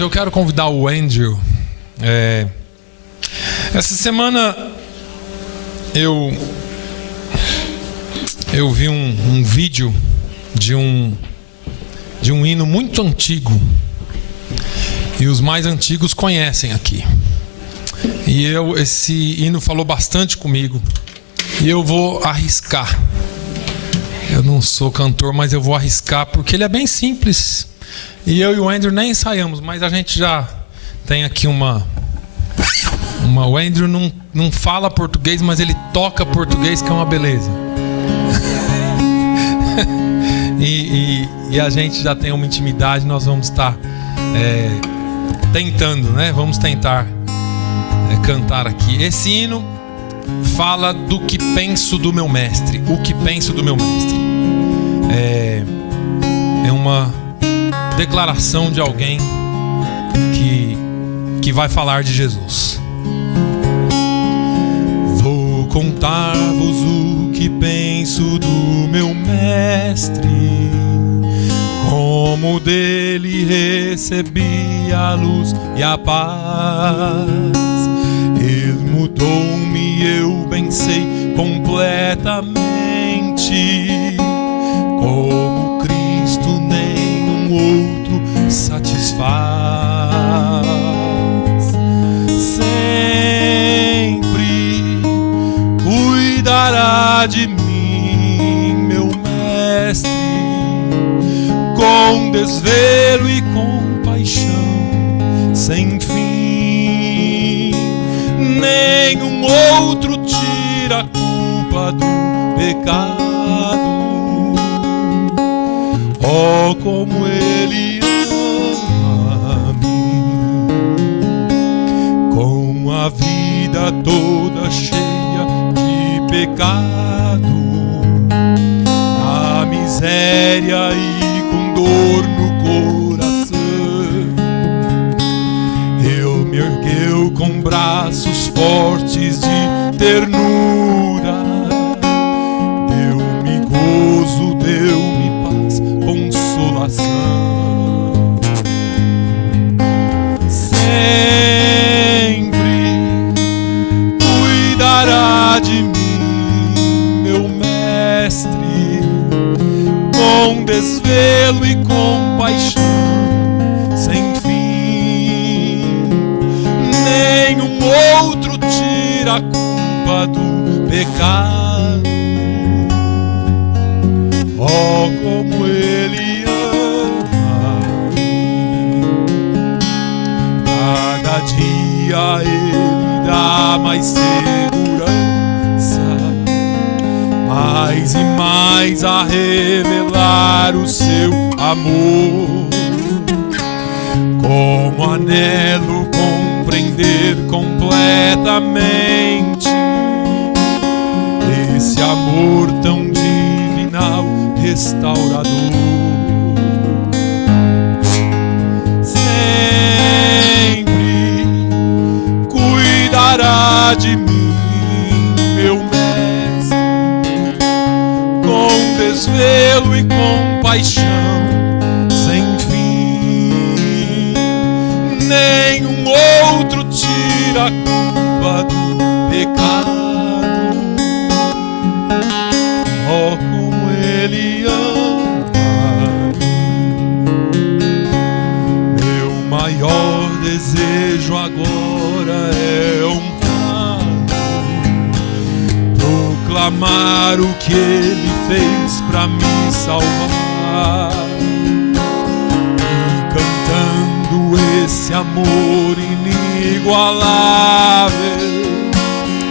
Eu quero convidar o Andrew. Essa semana eu vi um vídeo de um hino muito antigo. E os mais antigos conhecem aqui. E esse hino falou bastante comigo. E eu vou arriscar. Eu não sou cantor, mas eu vou arriscar porque ele é bem simples. E eu e o Andrew nem ensaiamos, mas a gente já tem aqui uma... O Andrew não fala português, mas ele toca português, que é uma beleza. e a gente já tem uma intimidade, nós vamos estar tentando, né? Vamos tentar cantar aqui. Esse hino fala do que penso do meu mestre. O que penso do meu mestre. É uma declaração de alguém que vai falar de Jesus. Vou contar-vos o que penso do meu mestre, como dele recebi a luz e a paz. Ele mudou-me, eu bem sei completamente. Como Cristo nenhum outro satisfaz. Sempre cuidará de mim, meu mestre, com desvelo e compaixão sem fim. Nenhum outro tira a culpa do pecado. Oh, como Ele ama-me, com a vida toda cheia de pecado, na miséria e com dor no coração. Ele me ergueu com braços fortes de ternura, deu-me gozo, deu-me paz, consolação. Sempre cuidará de mim, meu mestre, com desvelo e compaixão sem fim. Nenhum outro tira a culpa do pecado. Oh, como Ele ama-me. Cada dia Ele dá mais segurança, mais e mais a revelar o seu amor. Como anelo compreender completamente esse amor tão divinal, restaurador. Sempre cuidará de mim, meu mestre, com desvelo e compaixão sem fim. Nenhum outro tira a culpa do pecado. Oh, como Ele ama-me. Meu maior desejo agora é proclamar o que Ele fez pra me salvar, e cantando esse amor inigualável,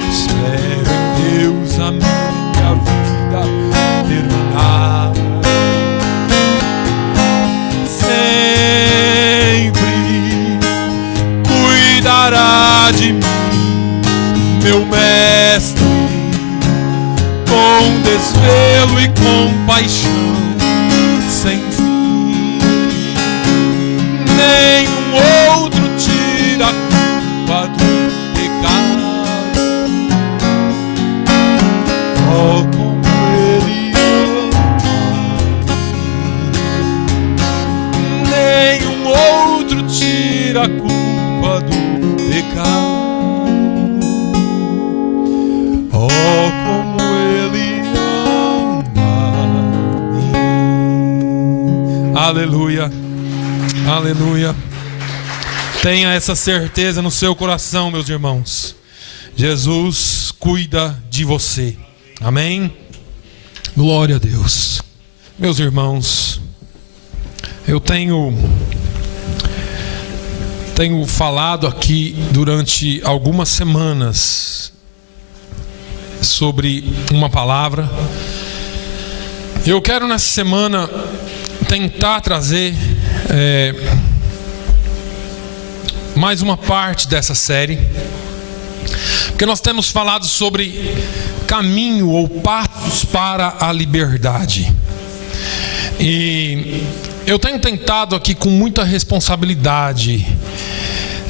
espero em Deus a minha vida terminar. Sempre cuidará de mim, meu mestre, com desvelo e compaixão sem fim. Nenhum outro tira a culpa do pecado. Oh, como Ele ama-me. Nenhum outro tira tira a culpa do pecado. Oh, como Ele ama. Aleluia, aleluia. Tenha essa certeza no seu coração, meus irmãos. Jesus cuida de você. Amém? Glória a Deus. Meus irmãos, eu tenho falado aqui durante algumas semanas sobre uma palavra. Eu quero nessa semana tentar trazer mais uma parte dessa série, porque nós temos falado sobre caminho ou passos para a liberdade. E eu tenho tentado aqui com muita responsabilidade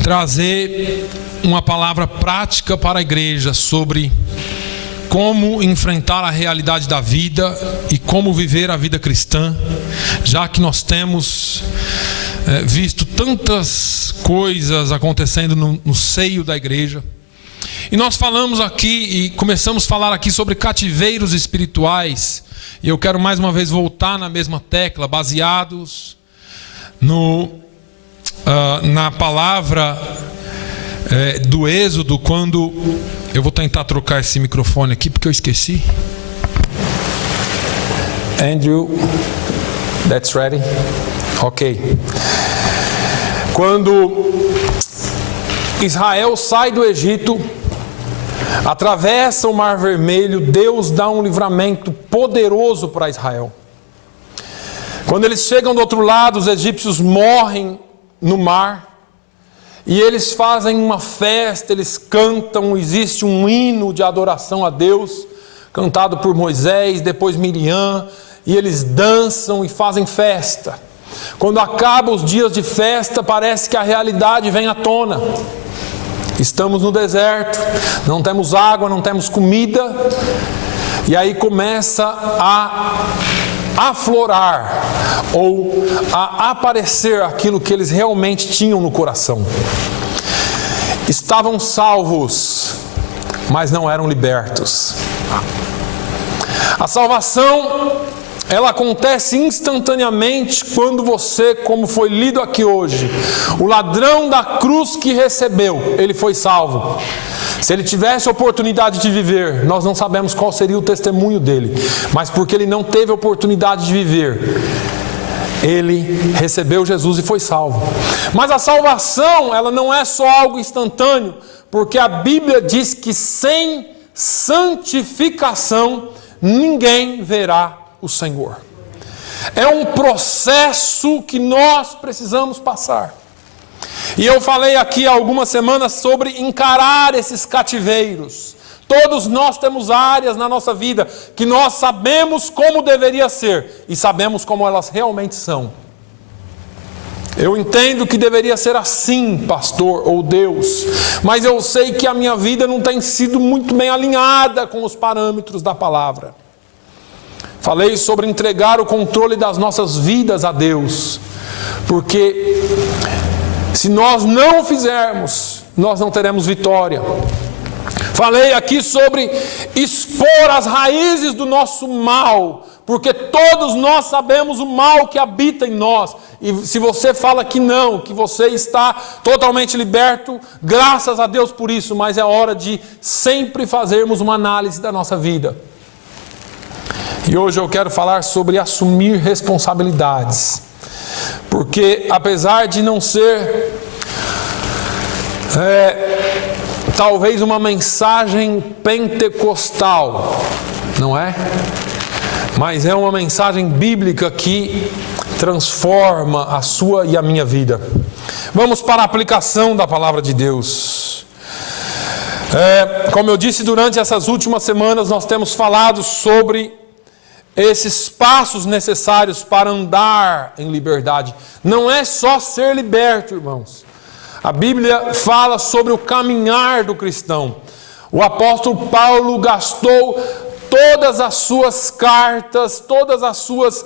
trazer uma palavra prática para a igreja sobre como enfrentar a realidade da vida e como viver a vida cristã, já que nós temos visto tantas coisas acontecendo no seio da igreja. E nós falamos aqui e começamos a falar aqui sobre cativeiros espirituais. E eu quero mais uma vez voltar na mesma tecla, baseados na palavra do Êxodo, quando... Eu vou tentar trocar esse microfone aqui porque eu esqueci. Andrew, that's ready? Ok. Quando Israel sai do Egito, atravessa o Mar Vermelho, Deus dá um livramento poderoso para Israel. Quando eles chegam do outro lado, os egípcios morrem no mar. E eles fazem uma festa, eles cantam, existe um hino de adoração a Deus, cantado por Moisés, depois Miriam, e eles dançam e fazem festa. Quando acabam os dias de festa, parece que a realidade vem à tona. Estamos no deserto, não temos água, não temos comida, e aí começa a aflorar ou a aparecer aquilo que eles realmente tinham no coração. Estavam salvos, mas não eram libertos. A salvação, ela acontece instantaneamente quando você, como foi lido aqui hoje, o ladrão da cruz que recebeu, ele foi salvo. Se ele tivesse oportunidade de viver, nós não sabemos qual seria o testemunho dele, mas porque ele não teve oportunidade de viver, ele recebeu Jesus e foi salvo. Mas a salvação, ela não é só algo instantâneo, porque a Bíblia diz que sem santificação ninguém verá o Senhor. É um processo que nós precisamos passar. E eu falei aqui há algumas semanas sobre encarar esses cativeiros. Todos nós temos áreas na nossa vida que nós sabemos como deveria ser e sabemos como elas realmente são. Eu entendo que deveria ser assim, pastor ou Deus, mas eu sei que a minha vida não tem sido muito bem alinhada com os parâmetros da palavra. Falei sobre entregar o controle das nossas vidas a Deus, porque se nós não o fizermos, nós não teremos vitória. Falei aqui sobre expor as raízes do nosso mal, porque todos nós sabemos o mal que habita em nós. E se você fala que não, que você está totalmente liberto, graças a Deus por isso, mas é hora de sempre fazermos uma análise da nossa vida. E hoje eu quero falar sobre assumir responsabilidades. Porque apesar de não ser talvez uma mensagem pentecostal, não é? Mas é uma mensagem bíblica que transforma a sua e a minha vida. Vamos para a aplicação da palavra de Deus. Como eu disse, durante essas últimas semanas nós temos falado sobre esses passos necessários para andar em liberdade. Não é só ser liberto, irmãos. A Bíblia fala sobre o caminhar do cristão. O apóstolo Paulo gastou todas as suas cartas, todas as suas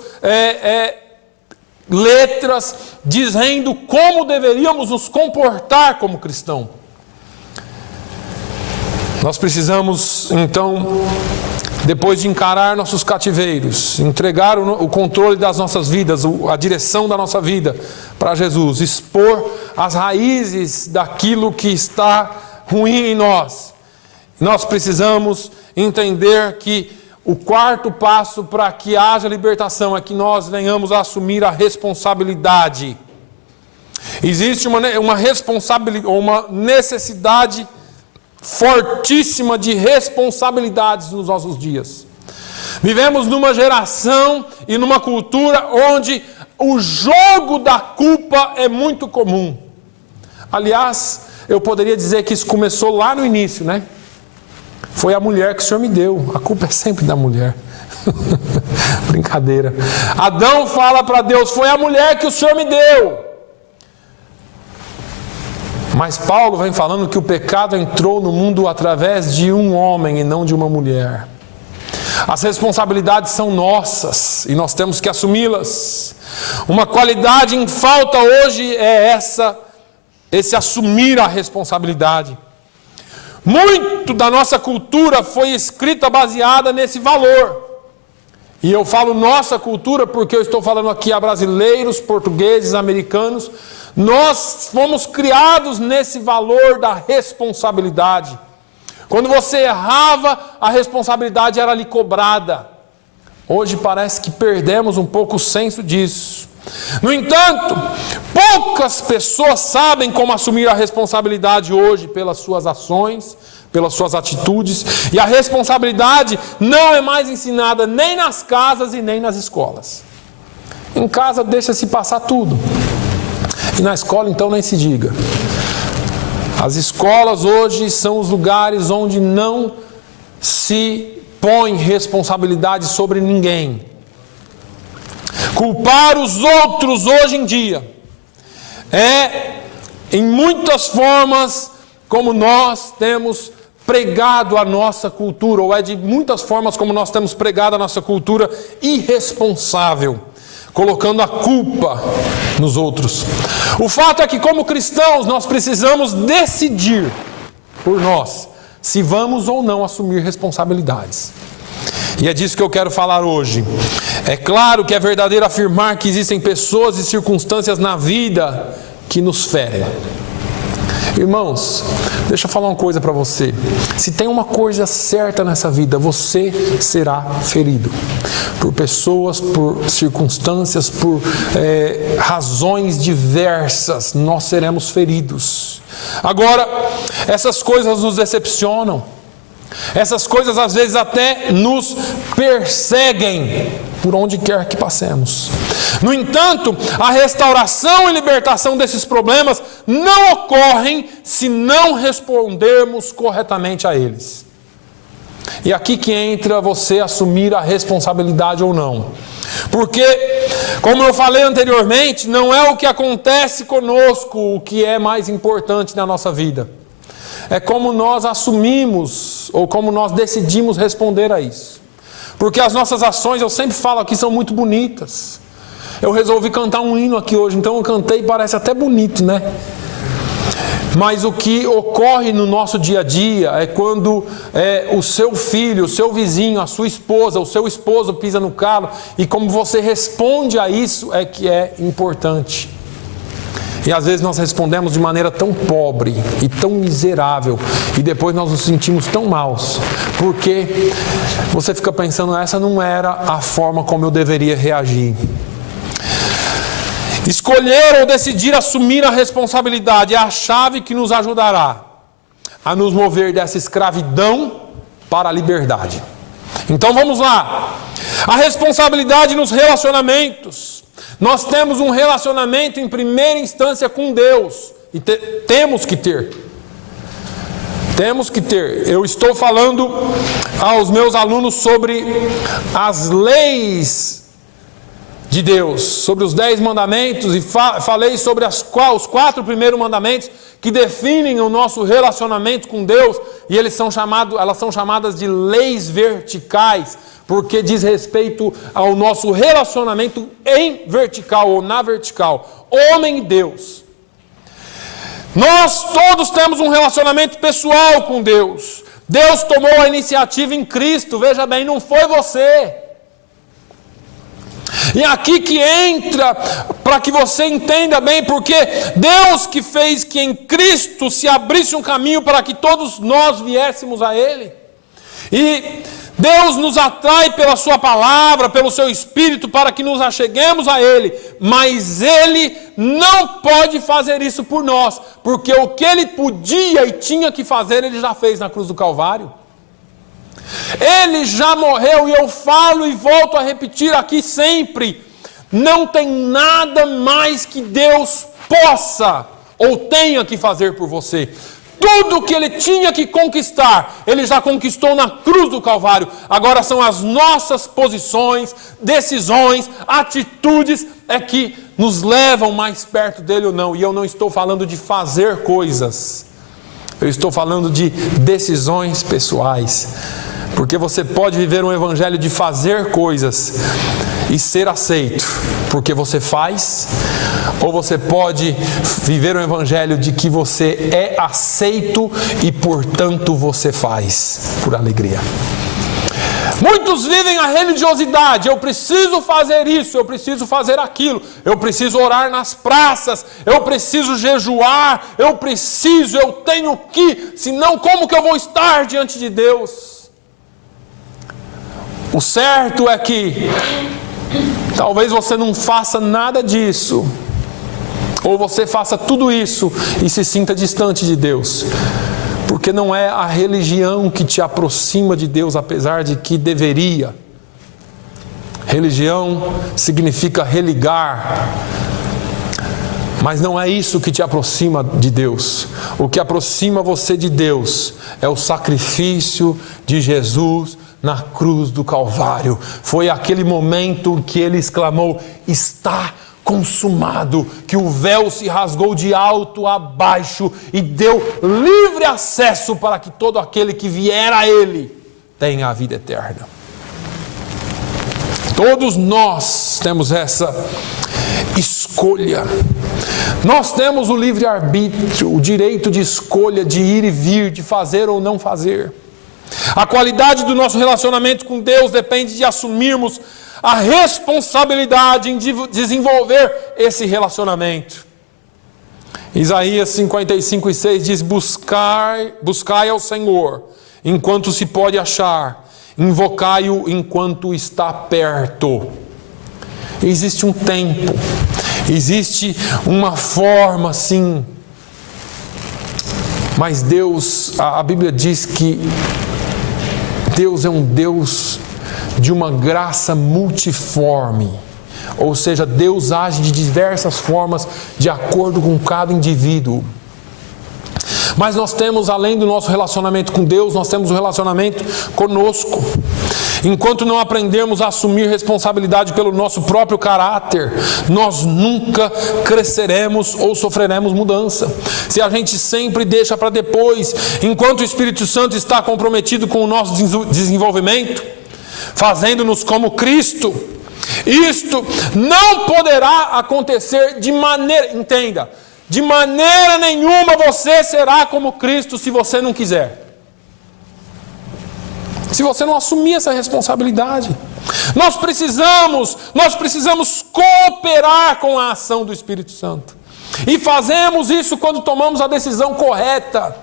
letras, dizendo como deveríamos nos comportar como cristão. Nós precisamos, então, depois de encarar nossos cativeiros, entregar o controle das nossas vidas, a direção da nossa vida para Jesus, expor as raízes daquilo que está ruim em nós. Nós precisamos entender que o quarto passo para que haja libertação é que nós venhamos a assumir a responsabilidade. Existe uma responsabilidade, uma necessidade fortíssima de responsabilidades nos nossos dias. Vivemos numa geração e numa cultura onde o jogo da culpa é muito comum. Aliás, eu poderia dizer que isso começou lá no início, né? Foi a mulher que o Senhor me deu. A culpa é sempre da mulher. Brincadeira. Adão fala para Deus: foi a mulher que o Senhor me deu. Mas Paulo vem falando que o pecado entrou no mundo através de um homem e não de uma mulher. As responsabilidades são nossas e nós temos que assumi-las. Uma qualidade em falta hoje é esse assumir a responsabilidade. Muito da nossa cultura foi escrita baseada nesse valor. E eu falo nossa cultura porque eu estou falando aqui a brasileiros, portugueses, americanos. Nós fomos criados nesse valor da responsabilidade. Quando você errava, a responsabilidade era lhe cobrada. Hoje parece que perdemos um pouco o senso disso. No entanto, poucas pessoas sabem como assumir a responsabilidade hoje pelas suas ações, pelas suas atitudes. E a responsabilidade não é mais ensinada nem nas casas e nem nas escolas. Em casa deixa-se passar tudo. E na escola, então, nem se diga. As escolas hoje são os lugares onde não se põe responsabilidade sobre ninguém. Culpar os outros hoje em dia é, em muitas formas, como nós temos pregado a nossa cultura, ou é de muitas formas como nós temos pregado a nossa cultura irresponsável, colocando a culpa nos outros. O fato é que, como cristãos, nós precisamos decidir por nós se vamos ou não assumir responsabilidades. E é disso que eu quero falar hoje. É claro que é verdadeiro afirmar que existem pessoas e circunstâncias na vida que nos ferem. Irmãos, deixa eu falar uma coisa para você. Se tem uma coisa certa nessa vida, você será ferido. Por pessoas, por circunstâncias, por razões diversas, nós seremos feridos. Agora, essas coisas nos decepcionam. Essas coisas às vezes até nos perseguem por onde quer que passemos. No entanto, a restauração e libertação desses problemas não ocorrem se não respondermos corretamente a eles. E aqui que entra você assumir a responsabilidade ou não. Porque, como eu falei anteriormente, não é o que acontece conosco o que é mais importante na nossa vida. É como nós assumimos, ou como nós decidimos responder a isso. Porque as nossas ações, eu sempre falo aqui, são muito bonitas. Eu resolvi cantar um hino aqui hoje, então eu cantei e parece até bonito, né? Mas o que ocorre no nosso dia a dia é quando o seu filho, o seu vizinho, a sua esposa, o seu esposo pisa no calo, e como você responde a isso é que é importante. E às vezes nós respondemos de maneira tão pobre e tão miserável, e depois nós nos sentimos tão maus, porque você fica pensando, essa não era a forma como eu deveria reagir. Escolher ou decidir assumir a responsabilidade é a chave que nos ajudará a nos mover dessa escravidão para a liberdade. Então vamos lá. A responsabilidade nos relacionamentos. Nós temos um relacionamento em primeira instância com Deus. E temos que ter. Temos que ter. Eu estou falando aos meus alunos sobre as leis de Deus, sobre os 10 mandamentos, e falei sobre os 4 primeiros mandamentos que definem o nosso relacionamento com Deus, e elas são chamadas de leis verticais, porque diz respeito ao nosso relacionamento em vertical ou na vertical, homem e Deus. Nós todos temos um relacionamento pessoal com Deus. Deus tomou a iniciativa em Cristo, veja bem, não foi você. E aqui que entra, para que você entenda bem, porque Deus que fez que em Cristo se abrisse um caminho para que todos nós viéssemos a Ele. E Deus nos atrai pela sua palavra, pelo seu Espírito, para que nos acheguemos a Ele. Mas Ele não pode fazer isso por nós, porque o que Ele podia e tinha que fazer, Ele já fez na cruz do Calvário. Ele já morreu, e eu falo e volto a repetir aqui sempre, não tem nada mais que Deus possa ou tenha que fazer por você. Tudo que Ele tinha que conquistar, Ele já conquistou na cruz do Calvário. Agora são as nossas posições, decisões, atitudes é que nos levam mais perto dEle ou não. E eu não estou falando de fazer coisas, eu estou falando de decisões pessoais. Porque você pode viver um evangelho de fazer coisas e ser aceito porque você faz, ou você pode viver um evangelho de que você é aceito e portanto você faz por alegria. Muitos vivem a religiosidade, eu preciso fazer isso, eu preciso fazer aquilo, eu preciso orar nas praças, eu preciso jejuar, eu tenho que, senão como que eu vou estar diante de Deus? O certo é que talvez você não faça nada disso, ou você faça tudo isso e se sinta distante de Deus, porque não é a religião que te aproxima de Deus, apesar de que deveria. Religião significa religar, mas não é isso que te aproxima de Deus. O que aproxima você de Deus é o sacrifício de Jesus na cruz do Calvário. Foi aquele momento que Ele exclamou: está consumado, que o véu se rasgou de alto a baixo e deu livre acesso para que todo aquele que vier a Ele tenha a vida eterna. Todos nós temos essa escolha. Nós temos o livre-arbítrio, o direito de escolha de ir e vir, de fazer ou não fazer. A qualidade do nosso relacionamento com Deus depende de assumirmos a responsabilidade em desenvolver esse relacionamento. Isaías 55:6 diz: buscai ao Senhor enquanto se pode achar, invocai-o enquanto está perto. Existe um tempo, existe uma forma, sim, mas Deus, a Bíblia diz que Deus é um Deus de uma graça multiforme, ou seja, Deus age de diversas formas de acordo com cada indivíduo. Mas nós temos, além do nosso relacionamento com Deus, nós temos o relacionamento conosco. Enquanto não aprendermos a assumir responsabilidade pelo nosso próprio caráter, nós nunca cresceremos ou sofreremos mudança. Se a gente sempre deixa para depois, enquanto o Espírito Santo está comprometido com o nosso desenvolvimento, fazendo-nos como Cristo, isto não poderá acontecer de maneira, entenda, de maneira nenhuma você será como Cristo se você não quiser. Se você não assumir essa responsabilidade. Nós precisamos cooperar com a ação do Espírito Santo. E fazemos isso quando tomamos a decisão correta.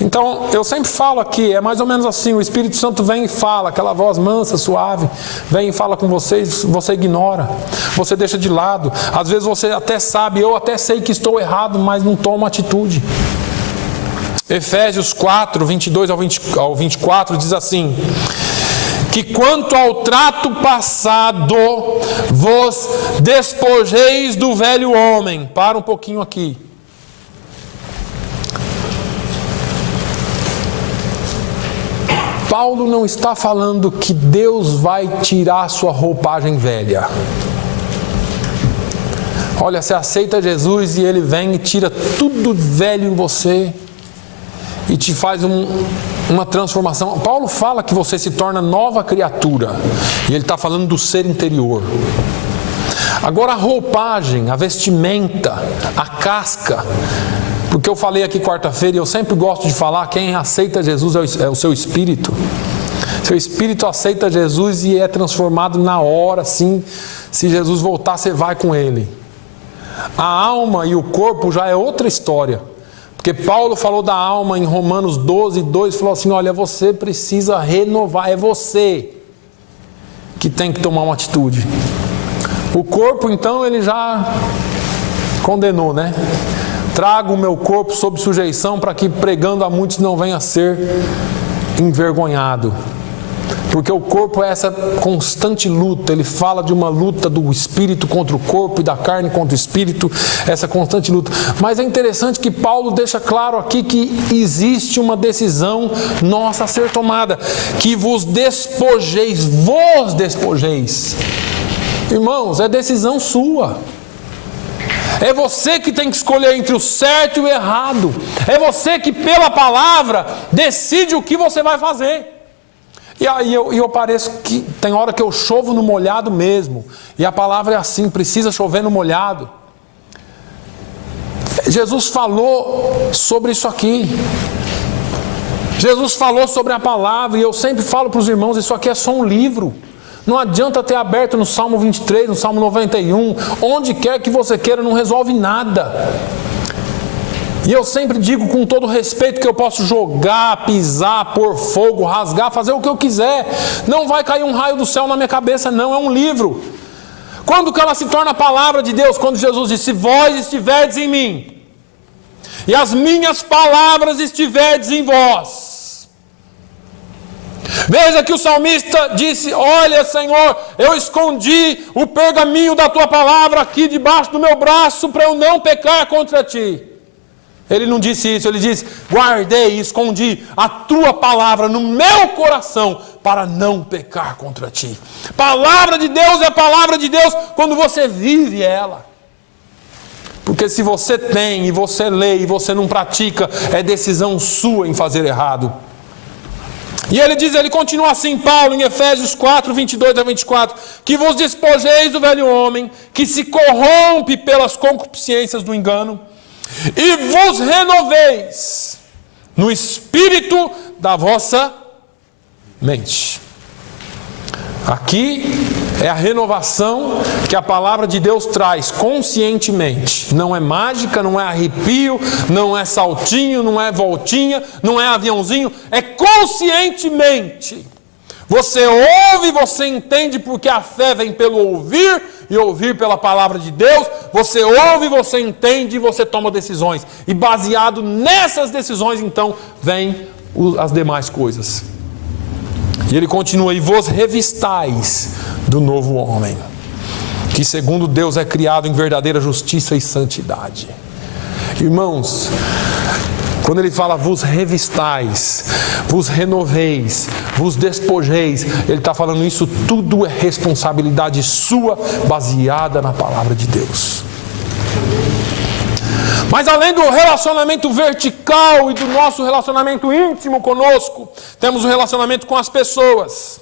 Então, eu sempre falo aqui, é mais ou menos assim: o Espírito Santo vem e fala, aquela voz mansa, suave, vem e fala com vocês, você ignora, você deixa de lado. Às vezes você até sabe, eu até sei que estou errado, mas não toma atitude. Efésios 4, 22 ao 24 diz assim: que quanto ao trato passado, vos despojeis do velho homem. Para um pouquinho aqui. Paulo não está falando que Deus vai tirar a sua roupagem velha. Olha, você aceita Jesus e Ele vem e tira tudo velho em você e te faz uma transformação. Paulo fala que você se torna nova criatura, e ele está falando do ser interior. Agora a roupagem, a vestimenta, a casca, porque eu falei aqui quarta-feira, e eu sempre gosto de falar, quem aceita Jesus é o seu espírito. Seu espírito aceita Jesus e é transformado na hora, sim. Se Jesus voltar, você vai com ele. A alma e o corpo já é outra história. Porque Paulo falou da alma em Romanos 12, 2, falou assim, olha, você precisa renovar, é você que tem que tomar uma atitude. O corpo, então, ele já condenou, né? Trago o meu corpo sob sujeição para que pregando a muitos não venha a ser envergonhado. Porque o corpo é essa constante luta, ele fala de uma luta do espírito contra o corpo e da carne contra o espírito, essa constante luta. Mas é interessante que Paulo deixa claro aqui que existe uma decisão nossa a ser tomada, que vos despojeis. Irmãos, é decisão sua. É você que tem que escolher entre o certo e o errado. É você que pela palavra decide o que você vai fazer. E aí eu pareço que tem hora que eu chovo no molhado mesmo. E a palavra é assim, precisa chover no molhado. Jesus falou sobre isso aqui. Jesus falou sobre a palavra. E eu sempre falo para os irmãos, isso aqui é só um livro. Não adianta ter aberto no Salmo 23, no Salmo 91. Onde quer que você queira, não resolve nada. E eu sempre digo com todo respeito que eu posso jogar, pisar, pôr fogo, rasgar, fazer o que eu quiser. Não vai cair um raio do céu na minha cabeça, não. É um livro. Quando que ela se torna a palavra de Deus? Quando Jesus disse, se vós estiverdes em mim, e as minhas palavras estiverdes em vós. Veja que o salmista disse, olha Senhor, eu escondi o pergaminho da tua palavra aqui debaixo do meu braço para eu não pecar contra ti. Ele não disse isso, ele disse, guardei e escondi a tua palavra no meu coração para não pecar contra ti. Palavra de Deus é palavra de Deus quando você vive ela. Porque se você tem e você lê e você não pratica, é decisão sua em fazer errado. E ele continua assim, Paulo, em Efésios 4, 22 a 24, que vos despojeis do velho homem, que se corrompe pelas concupiscências do engano, e vos renoveis no espírito da vossa mente. Aqui é a renovação que a palavra de Deus traz conscientemente. Não é mágica, não é arrepio, não é saltinho, não é voltinha, não é aviãozinho, é conscientemente. Você ouve, você entende, porque a fé vem pelo ouvir e ouvir pela palavra de Deus. Você ouve, você entende e você toma decisões. E baseado nessas decisões, então, vêm as demais coisas. E ele continua, e vos revistais do novo homem, que segundo Deus é criado em verdadeira justiça e santidade. Irmãos, quando ele fala vos revistais, vos renoveis, vos despojeis, ele está falando isso tudo é responsabilidade sua, baseada na palavra de Deus. Mas além do relacionamento vertical e do nosso relacionamento íntimo conosco, temos o relacionamento com as pessoas.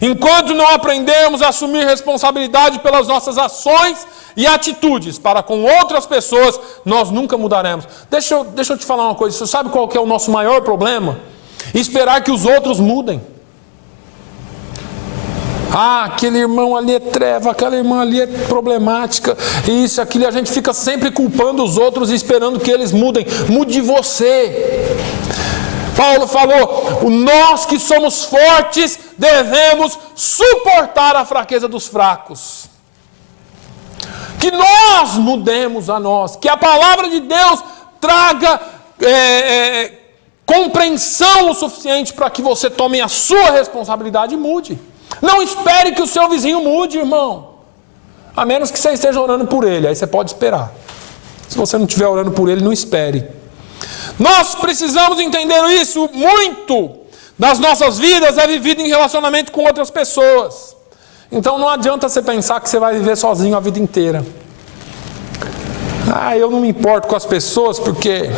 Enquanto não aprendemos a assumir responsabilidade pelas nossas ações e atitudes para com outras pessoas, nós nunca mudaremos. Deixa eu te falar uma coisa, você sabe qual que é o nosso maior problema? Esperar que os outros mudem. Ah, aquele irmão ali é treva, aquela irmã ali é problemática, isso, aquilo, e a gente fica sempre culpando os outros e esperando que eles mudem. Mude você. Paulo falou, nós que somos fortes devemos suportar a fraqueza dos fracos. Que nós mudemos a nós, que a palavra de Deus traga compreensão o suficiente para que você tome a sua responsabilidade e mude. Não espere que o seu vizinho mude, irmão. A menos que você esteja orando por ele, aí você pode esperar. Se você não estiver orando por ele, não espere. Nós precisamos entender isso. Muito das nossas vidas é vivido em relacionamento com outras pessoas. Então não adianta você pensar que você vai viver sozinho a vida inteira. Ah, eu não me importo com as pessoas porque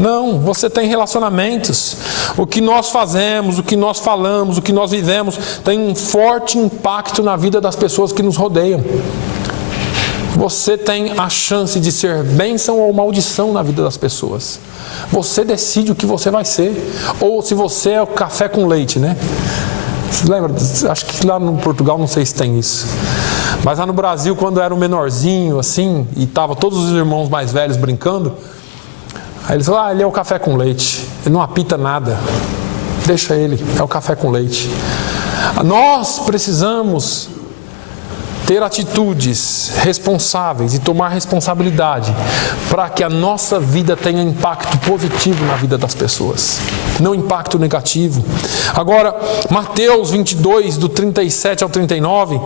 Não, você tem relacionamentos. O que nós fazemos, o que nós falamos, o que nós vivemos tem um forte impacto na vida das pessoas que nos rodeiam. Você tem a chance de ser bênção ou maldição na vida das pessoas. Você decide o que você vai ser. Ou se você é o café com leite, né? Você lembra? Acho que lá no Portugal não sei se tem isso. Mas lá no Brasil, quando eu era um menorzinho assim, e tava todos os irmãos mais velhos brincando, aí eles falaram, ele é o café com leite, ele não apita nada, deixa ele, é o café com leite. Nós precisamos ter atitudes responsáveis e tomar responsabilidade para que a nossa vida tenha impacto positivo na vida das pessoas, não impacto negativo. Agora, Mateus 22, do 37 ao 39,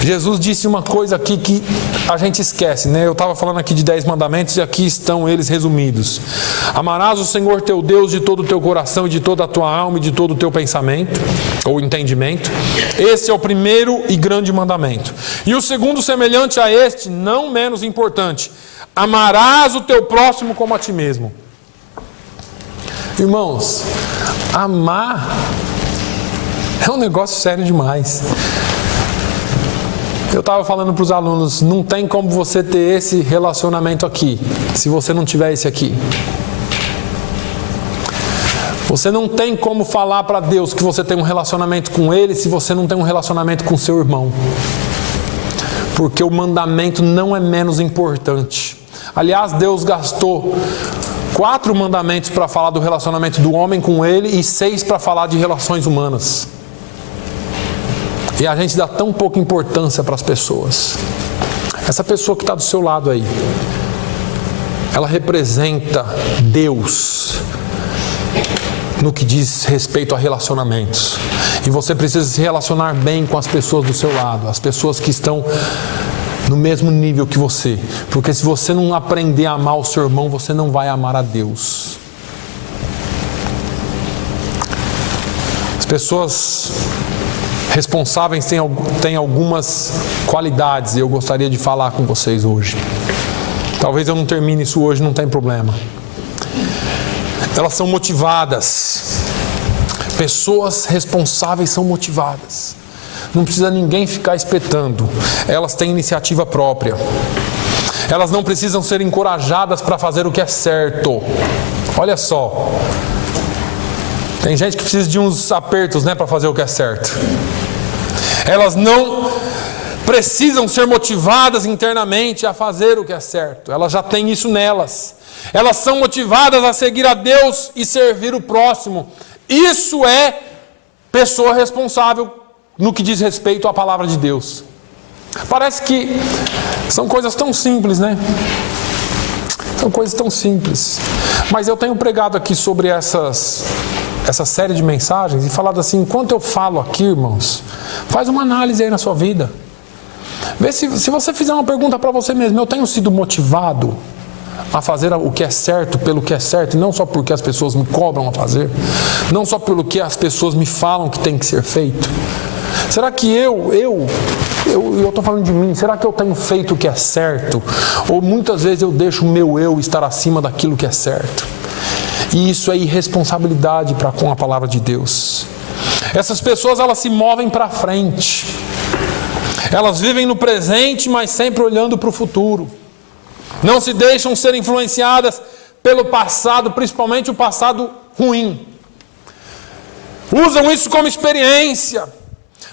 Jesus disse uma coisa aqui que a gente esquece, né? Eu estava falando aqui de 10 mandamentos e aqui estão eles resumidos. Amarás o Senhor teu Deus de todo o teu coração e de toda a tua alma e de todo o teu pensamento ou entendimento. Esse é o primeiro e grande mandamento. E o segundo, semelhante a este, não menos importante: amarás o teu próximo como a ti mesmo. Irmãos, amar é um negócio sério demais. Eu estava falando para os alunos, não tem como você ter esse relacionamento aqui, se você não tiver esse aqui. Você não tem como falar para Deus que você tem um relacionamento com Ele, se você não tem um relacionamento com seu irmão. Porque o mandamento não é menos importante. Aliás, Deus gastou 4 mandamentos para falar do relacionamento do homem com Ele e 6 para falar de relações humanas. E a gente dá tão pouca importância para as pessoas. Essa pessoa que está do seu lado aí, ela representa Deus no que diz respeito a relacionamentos. E você precisa se relacionar bem com as pessoas do seu lado, as pessoas que estão no mesmo nível que você. Porque se você não aprender a amar o seu irmão, você não vai amar a Deus. As pessoas responsáveis têm algumas qualidades e eu gostaria de falar com vocês hoje. Talvez eu não termine isso hoje, não tem problema. Elas são motivadas. Pessoas responsáveis são motivadas. Não precisa ninguém ficar espetando. Elas têm iniciativa própria. Elas não precisam ser encorajadas para fazer o que é certo. Olha só. Tem gente que precisa de uns apertos, né, para fazer o que é certo. Elas não precisam ser motivadas internamente a fazer o que é certo. Elas já têm isso nelas. Elas são motivadas a seguir a Deus e servir o próximo. Isso é pessoa responsável no que diz respeito à palavra de Deus. Parece que são coisas tão simples, né? São coisas tão simples. Mas eu tenho pregado aqui sobre essa série de mensagens e falado assim, enquanto eu falo aqui, irmãos, faz uma análise aí na sua vida. Vê se você fizer uma pergunta para você mesmo, eu tenho sido motivado a fazer o que é certo pelo que é certo, e não só porque as pessoas me cobram a fazer, não só pelo que as pessoas me falam que tem que ser feito. Será que eu estou falando de mim, será que eu tenho feito o que é certo? Ou muitas vezes eu deixo o meu eu estar acima daquilo que é certo? E isso é irresponsabilidade com a palavra de Deus. Essas pessoas, elas se movem para frente. Elas vivem no presente, mas sempre olhando para o futuro. Não se deixam ser influenciadas pelo passado, principalmente o passado ruim. Usam isso como experiência,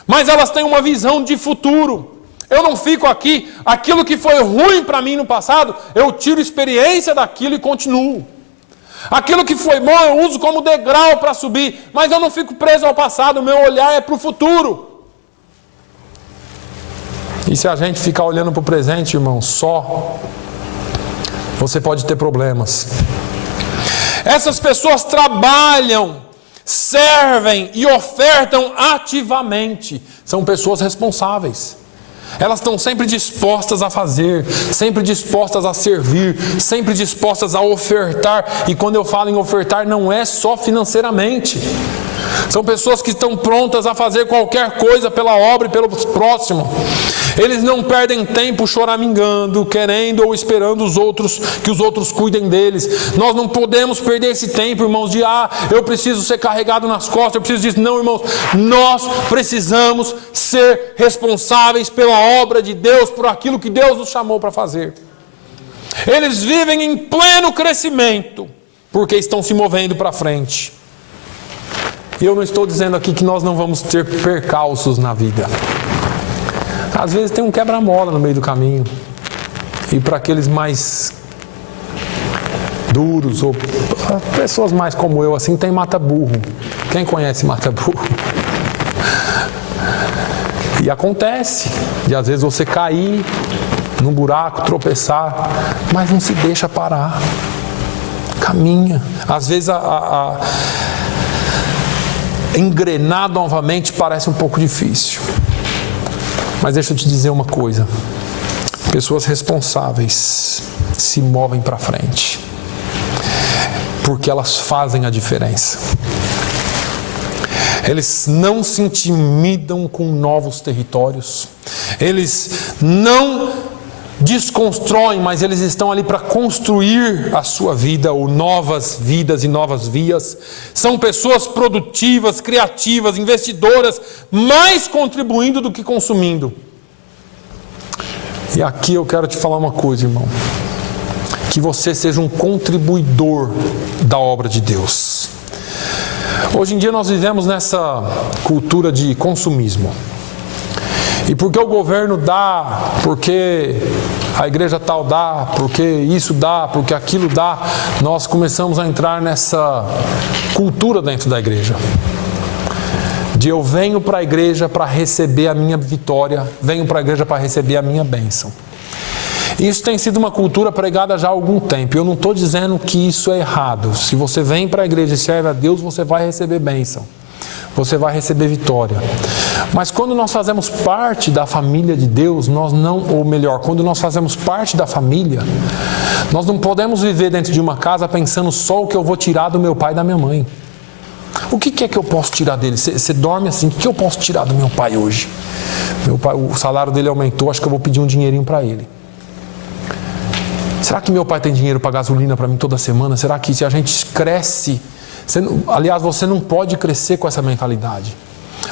mas elas têm uma visão de futuro. Eu não fico aqui, aquilo que foi ruim para mim no passado, eu tiro experiência daquilo e continuo. Aquilo que foi bom eu uso como degrau para subir, mas eu não fico preso ao passado, o meu olhar é para o futuro. E se a gente ficar olhando para o presente, irmão, só, você pode ter problemas. Essas pessoas trabalham, servem e ofertam ativamente. São pessoas responsáveis. Elas estão sempre dispostas a fazer, sempre dispostas a servir, sempre dispostas a ofertar. E quando eu falo em ofertar, não é só financeiramente. São pessoas que estão prontas a fazer qualquer coisa pela obra e pelo próximo. Eles não perdem tempo choramingando, querendo ou esperando que os outros cuidem deles. Nós não podemos perder esse tempo, irmãos, de eu preciso ser carregado nas costas, eu preciso disso. Não, irmãos, nós precisamos ser responsáveis pela obra de Deus, por aquilo que Deus nos chamou para fazer. Eles vivem em pleno crescimento, porque estão se movendo para frente. E eu não estou dizendo aqui que nós não vamos ter percalços na vida. Às vezes tem um quebra-mola no meio do caminho. E para aqueles mais duros, ou pessoas mais como eu, assim, tem mata-burro. Quem conhece mata-burro? E acontece de às vezes você cair num buraco, tropeçar, mas não se deixa parar. Caminha. Às vezes engrenar novamente parece um pouco difícil. Mas deixa eu te dizer uma coisa. Pessoas responsáveis se movem para frente, porque elas fazem a diferença. Eles não se intimidam com novos territórios. Eles não desconstroem, mas eles estão ali para construir a sua vida, ou novas vidas e novas vias. São pessoas produtivas, criativas, investidoras, mais contribuindo do que consumindo. E aqui eu quero te falar uma coisa, irmão. Que você seja um contribuidor da obra de Deus. Hoje em dia nós vivemos nessa cultura de consumismo. E porque o governo dá, porque a igreja tal dá, porque isso dá, porque aquilo dá, nós começamos a entrar nessa cultura dentro da igreja. De eu venho para a igreja para receber a minha vitória, venho para a igreja para receber a minha bênção. Isso tem sido uma cultura pregada já há algum tempo. Eu não estou dizendo que isso é errado. Se você vem para a igreja e serve a Deus, você vai receber bênção. Você vai receber vitória. Mas quando nós fazemos parte da família de Deus, quando nós fazemos parte da família, nós não podemos viver dentro de uma casa pensando só o que eu vou tirar do meu pai e da minha mãe. O que é que eu posso tirar dele? Você dorme assim, o que eu posso tirar do meu pai hoje? Meu pai, o salário dele aumentou, acho que eu vou pedir um dinheirinho para ele. Será que meu pai tem dinheiro para gasolina para mim toda semana? Será que se a gente cresce... Aliás, você não pode crescer com essa mentalidade.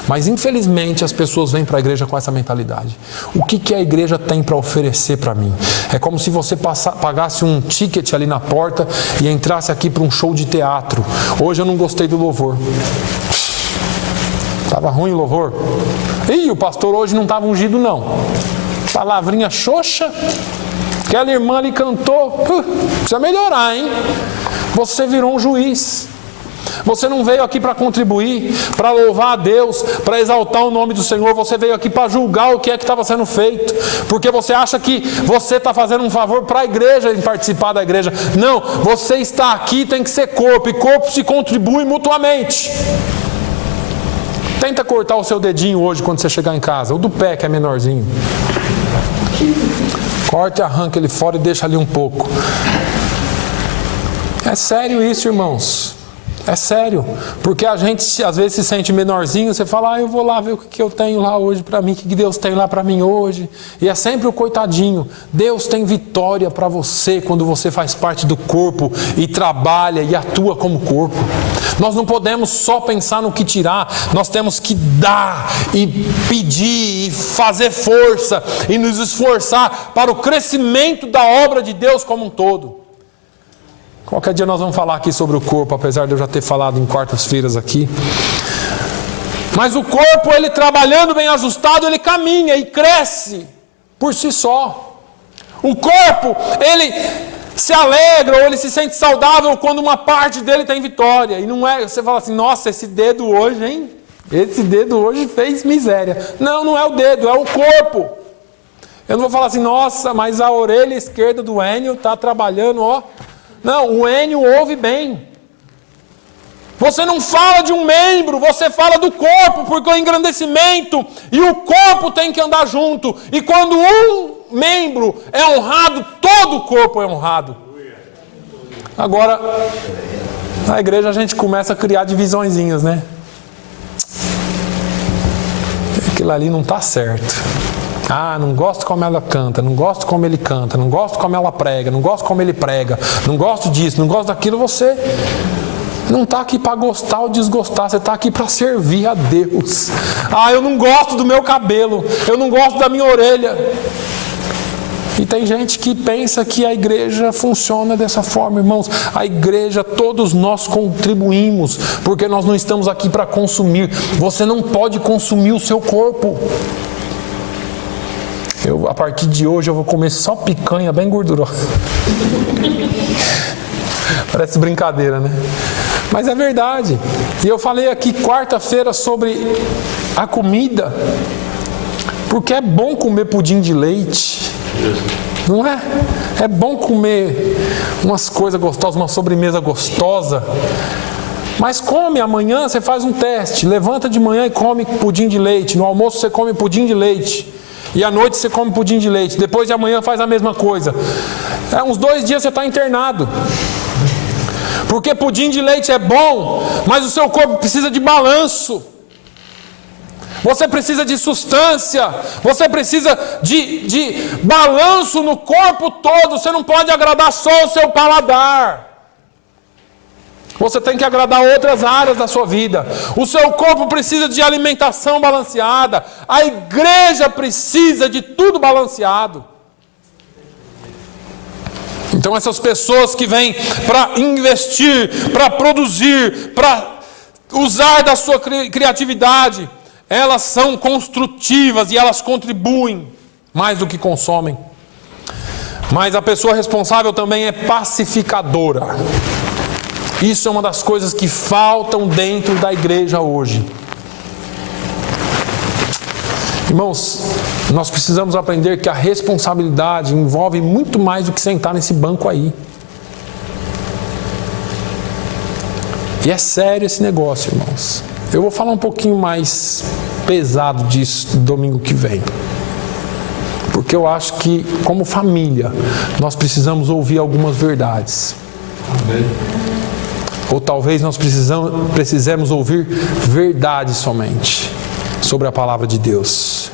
Mas infelizmente as pessoas vêm para a igreja com essa mentalidade. O que a igreja tem para oferecer para mim? É como se você pagasse um ticket ali na porta e entrasse aqui para um show de teatro. Hoje eu não gostei do louvor. Estava ruim o louvor? Ih, o pastor hoje não estava ungido não. Palavrinha xoxa. Aquela irmã ali cantou. Precisa melhorar, hein? Você virou um juiz. Você não veio aqui para contribuir, para louvar a Deus, para exaltar o nome do Senhor. Você veio aqui para julgar o que é que estava sendo feito, porque você acha que você está fazendo um favor para a igreja em participar da igreja. Não, você está aqui, tem que ser corpo, e corpo se contribui mutuamente. Tenta cortar o seu dedinho hoje quando você chegar em casa, o do pé que é menorzinho. Corta e arranca ele fora e deixa ali um pouco. É sério isso, irmãos. É sério, porque a gente às vezes se sente menorzinho, você fala, eu vou lá ver o que eu tenho lá hoje para mim, o que Deus tem lá para mim hoje, e é sempre o coitadinho. Deus tem vitória para você quando você faz parte do corpo e trabalha e atua como corpo. Nós não podemos só pensar no que tirar, nós temos que dar e pedir e fazer força e nos esforçar para o crescimento da obra de Deus como um todo. Qualquer dia nós vamos falar aqui sobre o corpo, apesar de eu já ter falado em quartas-feiras aqui. Mas o corpo, ele trabalhando bem ajustado, ele caminha e cresce por si só. O corpo, ele se alegra ou ele se sente saudável quando uma parte dele tem vitória. E não é, você fala assim, nossa, esse dedo hoje, hein? Esse dedo hoje fez miséria. Não, não é o dedo, é o corpo. Eu não vou falar assim, nossa, mas a orelha esquerda do Enio está trabalhando, ó. Não, o Enio ouve bem. Você não fala de um membro, você fala do corpo, porque o engrandecimento e o corpo tem que andar junto. E quando um membro é honrado, todo o corpo é honrado. Agora, na igreja a gente começa a criar divisõezinhas, né? Aquilo ali não está certo. Ah, não gosto como ela canta, não gosto como ele canta, não gosto como ela prega, não gosto como ele prega, não gosto disso, não gosto daquilo. Você não está aqui para gostar ou desgostar, você está aqui para servir a Deus. Ah, eu não gosto do meu cabelo, eu não gosto da minha orelha. E tem gente que pensa que a igreja funciona dessa forma, irmãos. A igreja, todos nós contribuímos, porque nós não estamos aqui para consumir. Você não pode consumir o seu corpo. A partir de hoje, eu vou comer só picanha bem gordurosa. Parece brincadeira, né? Mas é verdade. E eu falei aqui quarta-feira sobre a comida, porque é bom comer pudim de leite. Não é? É bom comer umas coisas gostosas, uma sobremesa gostosa. Mas come amanhã, você faz um teste. Levanta de manhã e come pudim de leite. No almoço você come pudim de leite. E à noite você come pudim de leite. Depois de amanhã faz a mesma coisa. Uns 2 dias você está internado. Porque pudim de leite é bom, mas o seu corpo precisa de balanço. Você precisa de substância, você precisa de balanço no corpo todo. Você não pode agradar só o seu paladar. Você tem que agradar outras áreas da sua vida. O seu corpo precisa de alimentação balanceada. A igreja precisa de tudo balanceado. Então essas pessoas que vêm para investir, para produzir, para usar da sua criatividade, elas são construtivas e elas contribuem mais do que consomem. Mas a pessoa responsável também é pacificadora. Isso é uma das coisas que faltam dentro da igreja hoje. Irmãos, nós precisamos aprender que a responsabilidade envolve muito mais do que sentar nesse banco aí. E é sério esse negócio, irmãos. Eu vou falar um pouquinho mais pesado disso domingo que vem. Porque eu acho que, como família, nós precisamos ouvir algumas verdades. Amém. Ou talvez nós precisemos ouvir verdade somente sobre a palavra de Deus.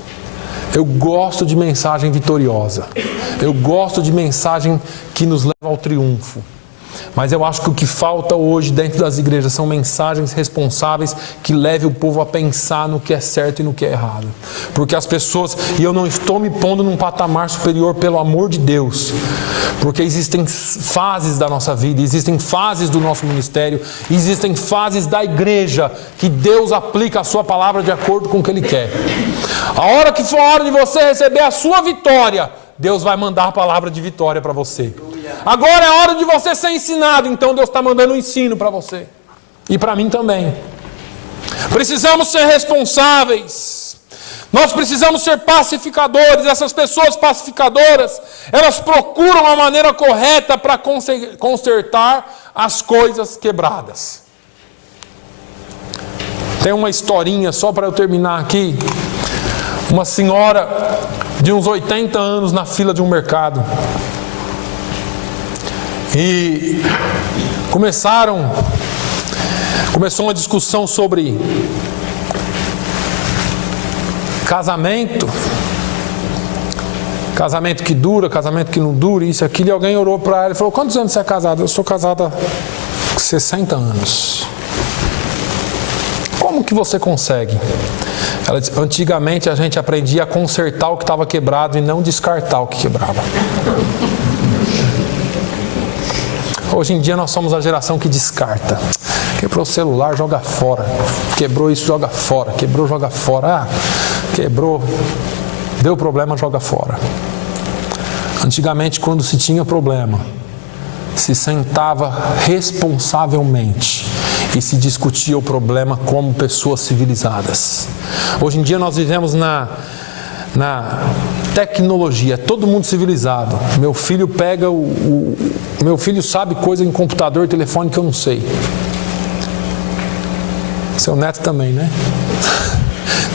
Eu gosto de mensagem vitoriosa. Eu gosto de mensagem que nos leva ao triunfo. Mas eu acho que o que falta hoje dentro das igrejas são mensagens responsáveis que levem o povo a pensar no que é certo e no que é errado. Porque as pessoas, e eu não estou me pondo num patamar superior pelo amor de Deus, porque existem fases da nossa vida, existem fases do nosso ministério, existem fases da igreja que Deus aplica a sua palavra de acordo com o que Ele quer. A hora que for a hora de você receber a sua vitória, Deus vai mandar a palavra de vitória para você. Agora é a hora de você ser ensinado, então Deus está mandando um ensino para você. E para mim também. Precisamos ser responsáveis. Nós precisamos ser pacificadores. Essas pessoas pacificadoras, elas procuram a maneira correta para consertar as coisas quebradas. Tem uma historinha, só para eu terminar aqui. Uma senhora de uns 80 anos na fila de um mercado. E começou uma discussão sobre casamento que dura, casamento que não dura, isso, aquilo, e alguém orou para ela e falou: quantos anos você é casada? Eu sou casada há 60 anos. Como que você consegue? Ela disse: antigamente a gente aprendia a consertar o que estava quebrado e não descartar o que quebrava. Hoje em dia nós somos a geração que descarta. Quebrou o celular, joga fora. Quebrou isso, joga fora. Quebrou, joga fora. Quebrou, deu problema, joga fora. Antigamente, quando se tinha problema, se sentava responsavelmente e se discutia o problema como pessoas civilizadas. Hoje em dia nós vivemos na tecnologia, todo mundo civilizado. Meu filho meu filho sabe coisa em computador e telefone que eu não sei. Seu neto também, né?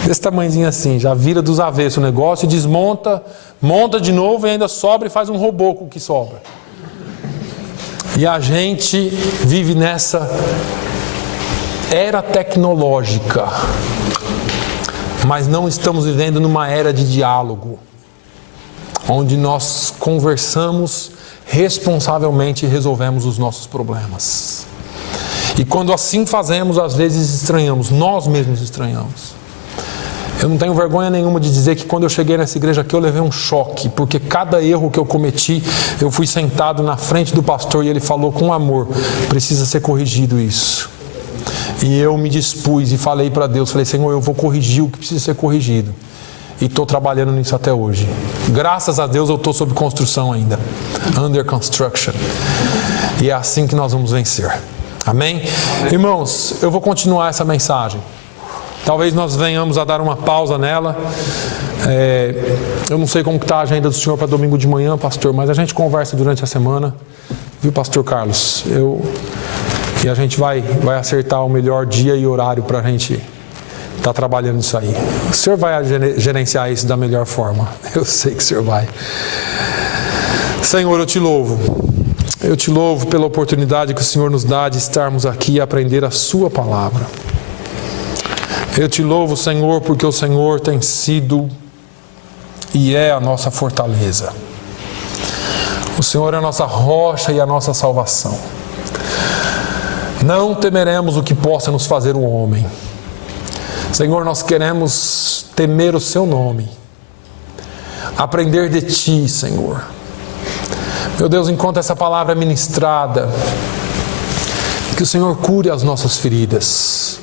Desse tamanhozinho assim, já vira dos avessos o negócio, desmonta, monta de novo e ainda sobra e faz um robô com o que sobra. E a gente vive nessa era tecnológica. mas não estamos vivendo numa era de diálogo, onde nós conversamos responsavelmente e resolvemos os nossos problemas. E quando assim fazemos, às vezes estranhamos, nós mesmos estranhamos. Eu não tenho vergonha nenhuma de dizer que quando eu cheguei nessa igreja aqui eu levei um choque, porque cada erro que eu cometi, eu fui sentado na frente do pastor e ele falou com amor: precisa ser corrigido isso. E eu me dispus e falei para Deus, falei: Senhor, eu vou corrigir o que precisa ser corrigido. E estou trabalhando nisso até hoje. Graças a Deus eu estou sob construção ainda. Under construction. E é assim que nós vamos vencer. Amém? Irmãos, eu vou continuar essa mensagem. Talvez nós venhamos a dar uma pausa nela. Eu não sei como está a agenda do senhor para domingo de manhã, pastor, mas a gente conversa durante a semana. Viu, pastor Carlos? E a gente vai acertar o melhor dia e horário para a gente estar trabalhando isso aí. O senhor vai gerenciar isso da melhor forma. Eu sei que o senhor vai. Senhor, eu te louvo. Eu te louvo pela oportunidade que o Senhor nos dá de estarmos aqui e aprender a sua palavra. Eu te louvo, Senhor, porque o Senhor tem sido e é a nossa fortaleza. O Senhor é a nossa rocha e a nossa salvação. Não temeremos o que possa nos fazer o homem. Senhor, nós queremos temer o Seu nome, aprender de Ti, Senhor. Meu Deus, enquanto essa palavra é ministrada, que o Senhor cure as nossas feridas.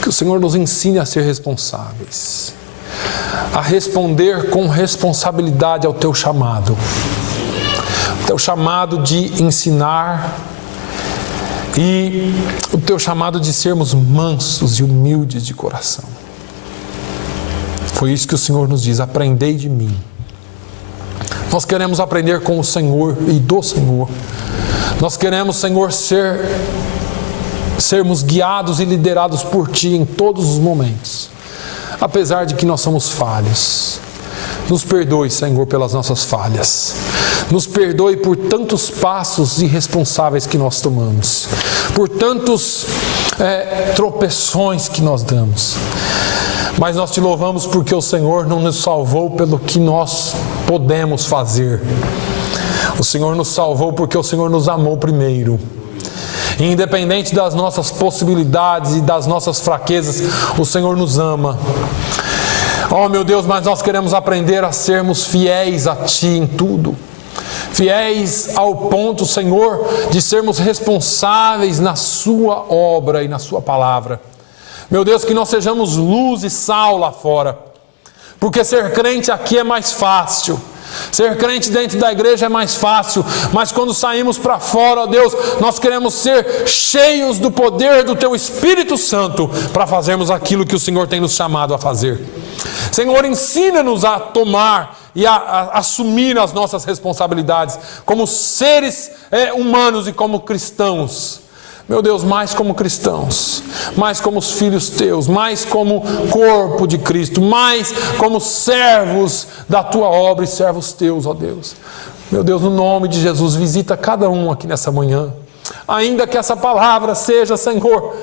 Que o Senhor nos ensine a ser responsáveis, a responder com responsabilidade ao Teu chamado. O Teu chamado de ensinar e o Teu chamado de sermos mansos e humildes de coração. Foi isso que o Senhor nos diz: aprendei de mim. Nós queremos aprender com o Senhor e do Senhor. Nós queremos, Senhor, sermos guiados e liderados por Ti em todos os momentos, apesar de que nós somos falhos. Nos perdoe, Senhor, pelas nossas falhas. Nos perdoe por tantos passos irresponsáveis que nós tomamos, por tantos tropeções que nós damos. Mas nós Te louvamos porque o Senhor não nos salvou pelo que nós podemos fazer. O Senhor nos salvou porque o Senhor nos amou primeiro. E independente das nossas possibilidades e das nossas fraquezas, o Senhor nos ama. Oh, meu Deus, mas nós queremos aprender a sermos fiéis a Ti em tudo. Fiéis ao ponto, Senhor, de sermos responsáveis na Sua obra e na Sua palavra. Meu Deus, que nós sejamos luz e sal lá fora. Porque ser crente aqui é mais fácil. Ser crente dentro da igreja é mais fácil, mas quando saímos para fora, ó Deus, nós queremos ser cheios do poder do Teu Espírito Santo para fazermos aquilo que o Senhor tem nos chamado a fazer. Senhor, ensina-nos a tomar e a assumir as nossas responsabilidades como seres humanos e como cristãos. Meu Deus, mais como cristãos, mais como os filhos Teus, mais como corpo de Cristo, mais como servos da Tua obra e servos Teus, ó Deus. Meu Deus, no nome de Jesus, visita cada um aqui nessa manhã. Ainda que essa palavra seja, Senhor,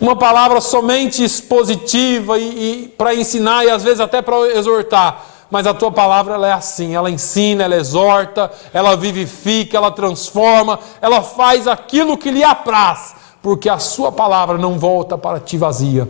uma palavra somente expositiva e para ensinar e às vezes até para exortar. Mas a Tua palavra, ela é assim, ela ensina, ela exorta, ela vivifica, ela transforma, ela faz aquilo que lhe apraz, porque a Sua palavra não volta para Ti vazia.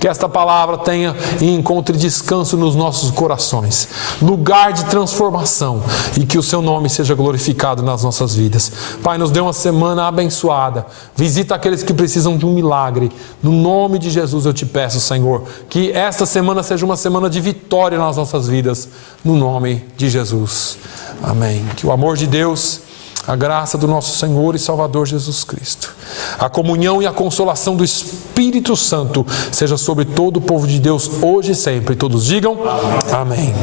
Que esta palavra tenha e encontre descanso nos nossos corações, lugar de transformação, e que o Seu nome seja glorificado nas nossas vidas. Pai, nos dê uma semana abençoada. Visita aqueles que precisam de um milagre. No nome de Jesus eu Te peço, Senhor, que esta semana seja uma semana de vitória nas nossas vidas. No nome de Jesus. Amém. Que o amor de Deus, a graça do nosso Senhor e Salvador Jesus Cristo, a comunhão e a consolação do Espírito Santo seja sobre todo o povo de Deus hoje e sempre. Todos digam amém.